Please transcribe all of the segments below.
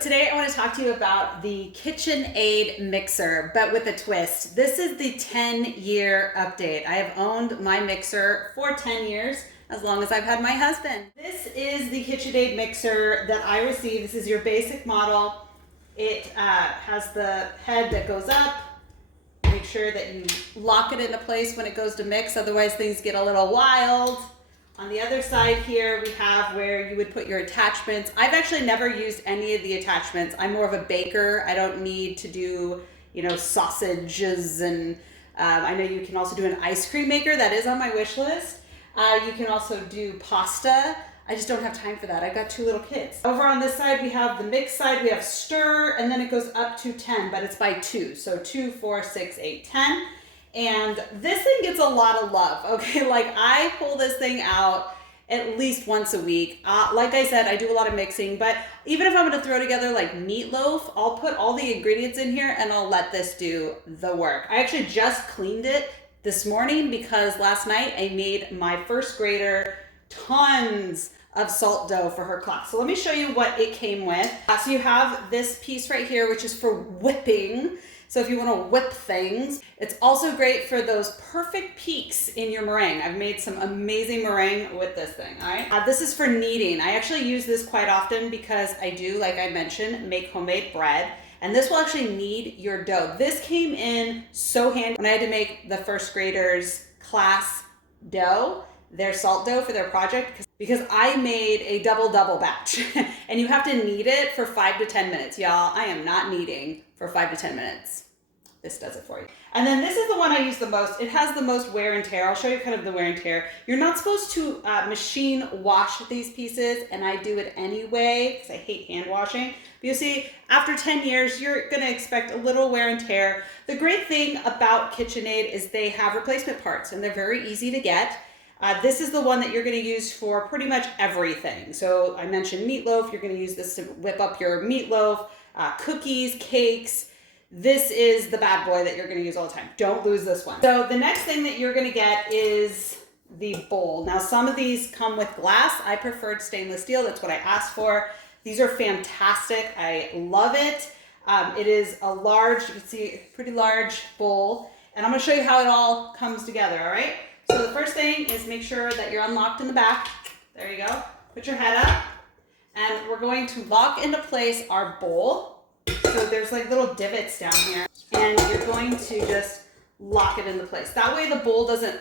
Today I want to talk to you about the KitchenAid mixer, but with a twist. This is the 10-year update. I have owned my mixer for 10 years, as long as I've had my husband. This is the KitchenAid mixer that I received. This is your basic model. It has the head that goes up. Make sure that you lock it into place when it goes to mix, otherwise things get a little wild. On the other side here, we have where you would put your attachments. I've actually never used any of the attachments. I'm more of a baker. I don't need to do, sausages, and I know you can also do an ice cream maker. That is on my wish list. You can also do pasta. I just don't have time for that. I've got 2 little kids. Over on this side, we have the mix side. We have stir, and then it goes up to 10, but it's by 2. So 2, 4, 6, 8, 10. And this thing gets a lot of love, okay? Like, I pull this thing out at least once a week. Like I said, I do a lot of mixing, but even if I'm gonna throw together like meatloaf, I'll put all the ingredients in here and I'll let this do the work. I actually just cleaned it this morning because last night I made my first grader tons of salt dough for her class. So let me show you what it came with. So you have this piece right here, which is for whipping. So if you want to whip things, it's also great for those perfect peaks in your meringue. I've made some amazing meringue with this thing, all right? This is for kneading. I actually use this quite often because I do, like I mentioned, make homemade bread. And this will actually knead your dough. This came in so handy when I had to make the first graders class dough, their salt dough for their project, because I made a double batch and you have to knead it for 5 to 10 minutes. Y'all, I am not kneading for 5 to 10 minutes. This does it for you. And then this is the one I use the most. It has the most wear and tear. I'll show you kind of the wear and tear. You're not supposed to machine wash these pieces, and I do it anyway because I hate hand washing. But you see, after 10 years, you're gonna expect a little wear and tear. The great thing about KitchenAid is they have replacement parts and they're very easy to get. This is the one that you're going to use for pretty much everything. So I mentioned meatloaf. You're going to use this to whip up your meatloaf, cookies, cakes. This is the bad boy that you're going to use all the time. Don't lose this one. So the next thing that you're going to get is the bowl. Now, some of these come with glass. I preferred stainless steel. That's what I asked for. These are fantastic. I love it. It is a large, you can see, pretty large bowl. And I'm going to show you how it all comes together, all right? So the first thing is make sure that you're unlocked in the back. There you go. Put your head up. And we're going to lock into place our bowl. So there's like little divots down here. And you're going to just lock it into place. That way the bowl doesn't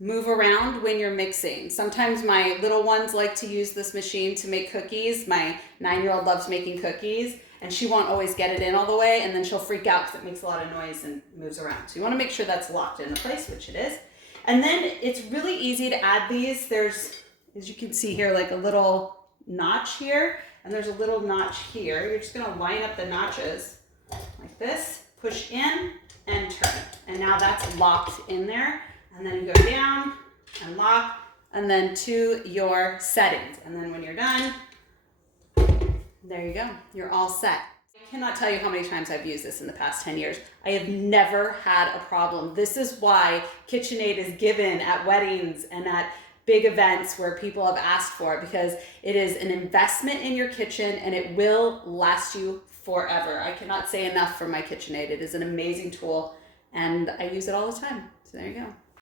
move around when you're mixing. Sometimes my little ones like to use this machine to make cookies. My 9-year-old loves making cookies. And she won't always get it in all the way. And then she'll freak out because it makes a lot of noise and moves around. So you want to make sure that's locked into place, which it is. And then it's really easy to add these. There's, as you can see here, like a little notch here, and there's a little notch here. You're just gonna line up the notches like this, push in and turn. And now that's locked in there. And then you go down and lock, and then to your settings. And then when you're done, there you go, you're all set. I cannot tell you how many times I've used this in the past 10 years. I have never had a problem. This is why KitchenAid is given at weddings and at big events where people have asked for it, because it is an investment in your kitchen and it will last you forever. I cannot say enough for my KitchenAid. It is an amazing tool and I use it all the time. So there you go.